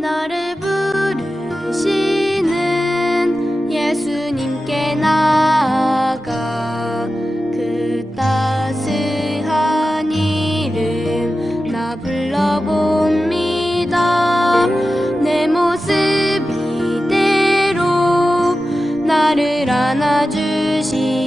나를 부르시는 예수님께 나아가 그 따스한 이름 나 불러봅니다. 내 모습대로 나를 안아주시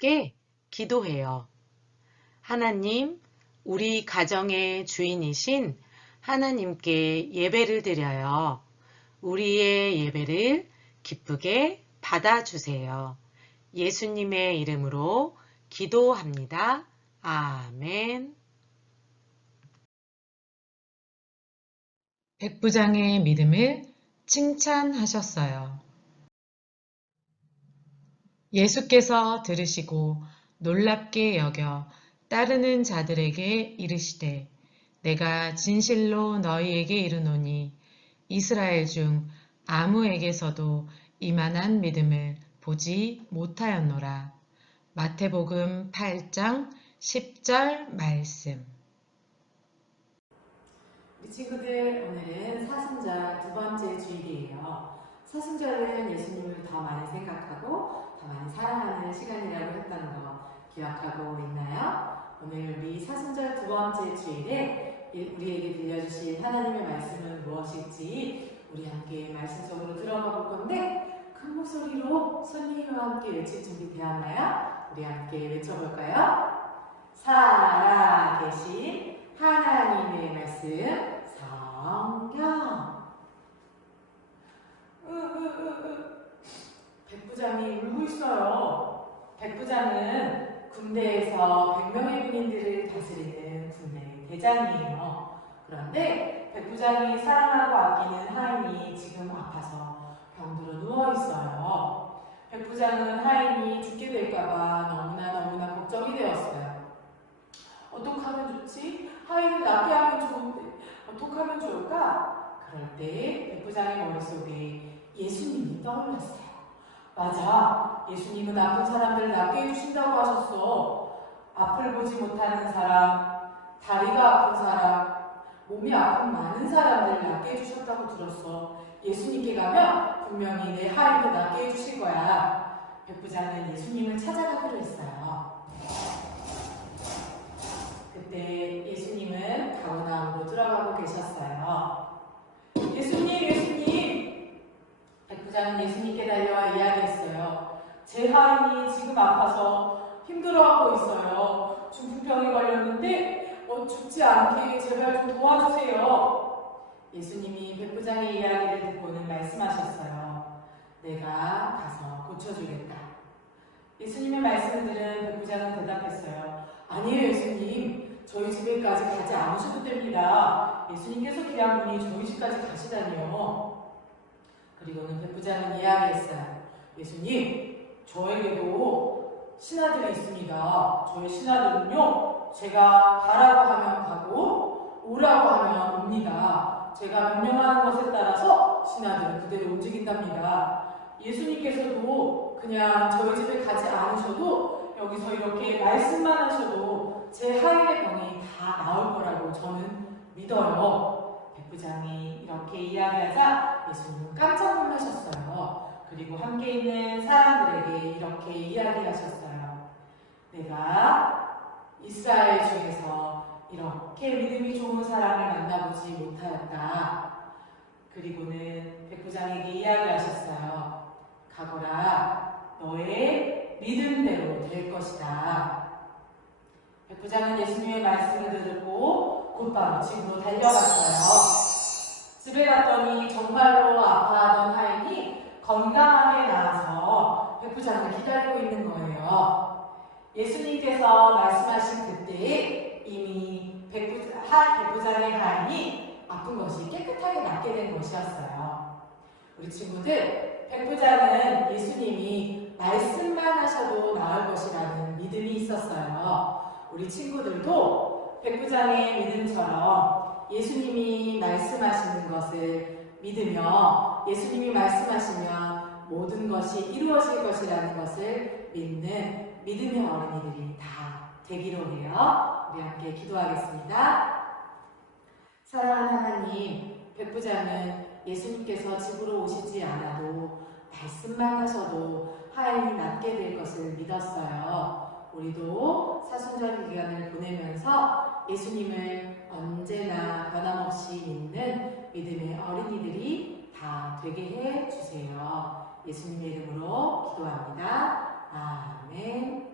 함께 기도해요. 하나님, 우리 가정의 주인이신 하나님께 예배를 드려요. 우리의 예배를 기쁘게 받아주세요. 예수님의 이름으로 기도합니다. 아멘. 백부장의 믿음을 칭찬하셨어요. 예수께서 들으시고 놀랍게 여겨 따르는 자들에게 이르시되 내가 진실로 너희에게 이르노니 이스라엘 중 아무에게서도 이만한 믿음을 보지 못하였노라. 마태복음 8장 10절 말씀. 우리 친구들 오늘은 사순절 두 번째 주일이에요. 사순절은 예수님을 더 많이 생각하고 더 많이 사랑하는 시간이라고 했던 거 기억하고 있나요? 오늘 우리 사순절 두 번째 주일에 이- 우리에게 들려주신 하나님의 말씀은 무엇일지 우리 함께 말씀 속으로 들어가 볼 건데 큰 목소리로 선생님과 함께 외칠 준비 되었나요? 우리 함께 외쳐볼까요? 살아계신 하나님의 말씀 성경 으으으으 백부장이 울고 있어요. 백부장은 군대에서 100명의 군인들을 다스리는 군대 대장이에요. 그런데 백부장이 사랑하고 아끼는 하인이 지금 아파서 병들어 누워 있어요. 백부장은 하인이 죽게 될까봐 너무나 너무나 걱정이 되었어요. 어떡하면 좋지? 하인을 낫게 하면 좋은데 어떡하면 좋을까? 그럴 때 백부장의 머릿속에 예수님이 떠올랐어요. 맞아. 예수님은 아픈 사람들을 낫게 해주신다고 하셨어. 앞을 보지 못하는 사람, 다리가 아픈 사람, 몸이 아픈 많은 사람들을 낫게 해주셨다고 들었어. 예수님께 가면 분명히 내 하인도 낫게 해주실 거야. 백부장은 예수님을 찾아가기로 했어요. 제 하인이 지금 아파서 힘들어하고 있어요. 중풍병에 걸렸는데 어, 죽지 않게 제발 좀 도와주세요. 예수님이 백부장의 이야기를 듣고는 말씀하셨어요. 내가 가서 고쳐주겠다. 예수님의 말씀을 들은 백부장은 대답했어요. 아니에요, 예수님. 저희 집에까지 가지 않으셔도 됩니다. 예수님께서 귀한 분이 저희 집까지 가시다니요. 그리고는 백부장은 이야기했어요. 예수님, 저에게도 신하들이 있습니다. 저의 신하들은요, 제가 가라고 하면 가고, 오라고 하면 옵니다. 제가 명령하는 것에 따라서 신하들은 그대로 움직인답니다. 예수님께서도 그냥 저희 집에 가지 않으셔도 여기서 이렇게 말씀만 하셔도 제 하인의 병이 다 나을 거라고 저는 믿어요. 백부장이 이렇게 이야기하자 예수님은 깜짝 놀라셨어요. 그리고 함께 있는 사람들에게 이렇게 이야기하셨어요. 내가 이스라엘 중에서 이렇게 믿음이 좋은 사람을 만나보지 못하였다. 그리고는 백부장에게 이야기하셨어요. 가거라, 너의 믿음대로 될 것이다. 백부장은 예수님의 말씀을 듣고 곧바로 집으로 달려갔어요. 집에 갔더니 정말로 아파하던 하인이 건강하게 나와서 백부장을 기다리고 있는 거예요. 예수님께서 말씀하신 그때에 이미 백부, 하, 백부장의 하인이 아픈 것이 깨끗하게 낫게 된 것이었어요. 우리 친구들, 백부장은 예수님이 말씀만 하셔도 나을 것이라는 믿음이 있었어요. 우리 친구들도 백부장의 믿음처럼 예수님이 말씀하시는 것을 믿으며 예수님이 말씀하시면 모든 것이 이루어질 것이라는 것을 믿는 믿음의 어린이들이 다 되기로 해요. 우리 함께 기도하겠습니다. 사랑하는 하나님, 백부장은 예수님께서 집으로 오시지 않아도 말씀만 하셔도 하인이 낫게 될 것을 믿었어요. 우리도 사순절 기간을 보내면서 예수님을 언제나 변함없이 믿는 믿음의 어린이들이 다 되게 해 주세요. 예수님의 이름으로 기도합니다. 아멘.